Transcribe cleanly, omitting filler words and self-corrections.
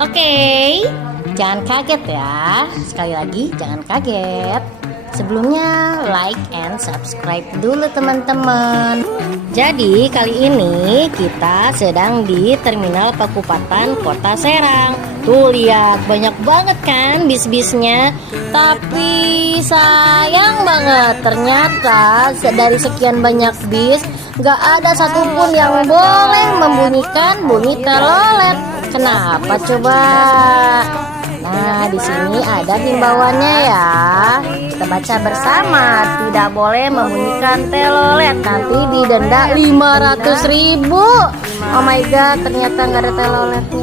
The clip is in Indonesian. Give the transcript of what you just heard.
Oke, jangan kaget ya. Sekali lagi, jangan kaget. Sebelumnya, like and subscribe dulu teman-teman. Jadi, kali ini kita sedang di Terminal Pakupatan, Kota Serang. Tuh, lihat, banyak banget kan bis-bisnya. Tapi sayang banget, ternyata dari sekian banyak bis, gak ada satupun yang boleh membunyikan bunyi telolet. Kenapa coba? Nah, di sini ada himbauannya ya. Kita baca bersama, tidak boleh membunyikan telolet. Nanti didenda 500.000. Oh my god, ternyata nggak ada teloletnya.